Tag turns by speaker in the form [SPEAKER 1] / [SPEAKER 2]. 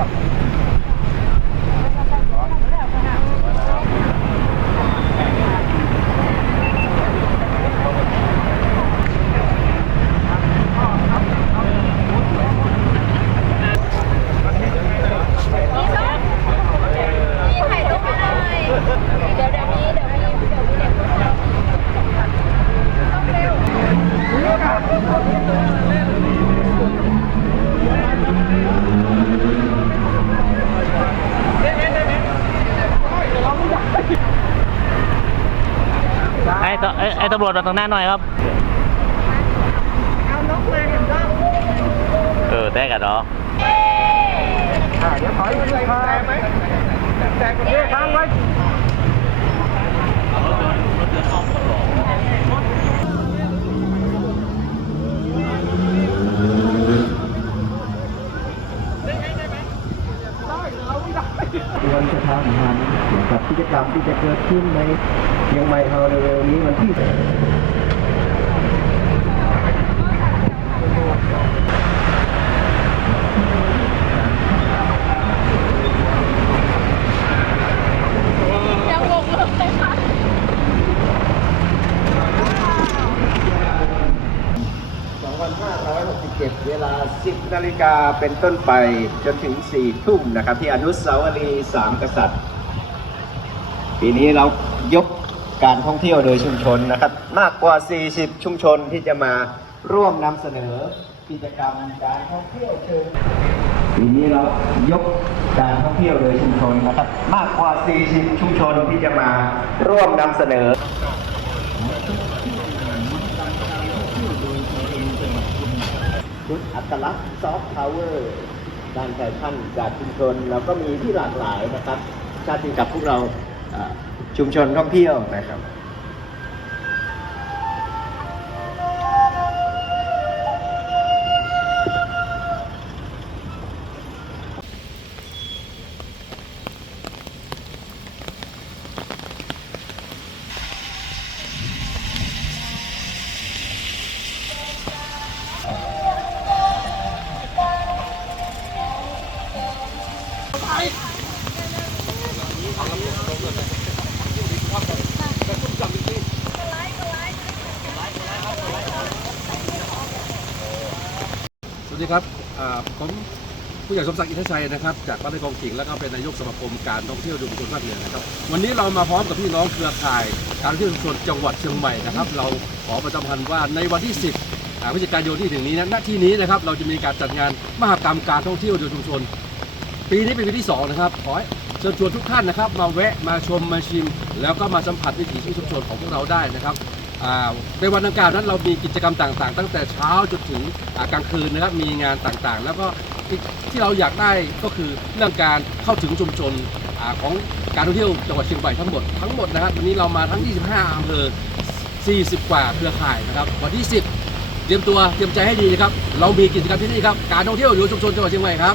[SPEAKER 1] เดี๋ยวเดี๋ยวนี้ ต
[SPEAKER 2] ไอ้ไอ้ตำรวจมาตรงหน้าหน่อยครับ
[SPEAKER 1] เอานกมาเห็นรอบ
[SPEAKER 2] เออแต้กันเหรอ
[SPEAKER 3] อ่าเดี๋ยวถอยไปเลยครับแต่ไหมแต่เอ๊ะค้างไว้
[SPEAKER 4] วันสถานงานเกี่ยวกับกิจกรรมที่จะเกิดขึ้นใน เชียงใหม่เฮาเร็วๆนี้วันที่
[SPEAKER 1] ยังงงเลยค่ะ
[SPEAKER 4] 2567 เวลา 10 นาฬิกาเป็นต้นไปจนถึง 4 ทุ่มนะครับ ที่อนุสาวรีย์สามกษัตริย์ ปีนี้เรายก การท่องเที่ยวโดยชุมชนนะครับ มากกว่า 40 ชุมชนที่จะมาร่วมนำเสนอกิจกรรมการท่องเที่ยวเชิงปีนี้เรายกการท่องเที่ยวโดยชุมชนนะครับ มากกว่า 40 ชุมชนที่จะมาร่วมนำเสนอชุดอัตลักษณ์ซอฟต์พาวเวอร์ด้านแฟชั่นจากชุมชนเราก็มีที่หลากหลายนะครับ ชาติกับพวกเรา ชุมชนท่องเที่ยวนะครับ
[SPEAKER 5] ดีครับผมผู้ใหญ่สมศักดิ์อินทชัยนะครับจากบ้านในกองขิงแล้วก็เป็นนายกสมาคมการท่องเที่ยวชุมชนภาคเหนือนะครับ วันนี้เรามาพร้อมกับพี่น้องเครือข่าย การท่องเที่ยวชุมชนจังหวัดเชียงใหม่นะครับ เราขอประจำพันธ์ว่าในวันที่ 10อ่าพฤศจิกายนที่ถึงนี้นะณที่นี้นะครับเราจะมีการจัดงานมหกรรมการท่องเที่ยวโดยชุมชน ปีนี้เป็นปีที่สองนะครับขอเชิญชวนทุกท่านนะครับ มาแวะมาชมมาชิม แล้วก็มาสัมผัสวิถีชีวิตชุมชนของพวกเราได้นะครับ ในวันดังกล่าวนั้นเรามีกิจกรรมต่างๆ ตั้งแต่เช้าจนถึงกลางคืนนะครับมีงานต่างๆ แล้วก็ที่เราอยากได้ก็คือเรื่องการเข้าถึงชุมชนอของการท่องเที่ยวจังหวัดเชียงใหม่ทั้งหมดทั้งหมดนะครับวันนี้เรามาทั้ง 25อำเภอ 40 กว่าเครือข่ายนะครับวันที่ 10 เตรียมตัวเตรียมใจให้ดีนะครับเรามีกิจกรรมที่นี่ครับการท่องเที่ยวอยู่ชุมชนจังหวัดเชียงใหม่ครับ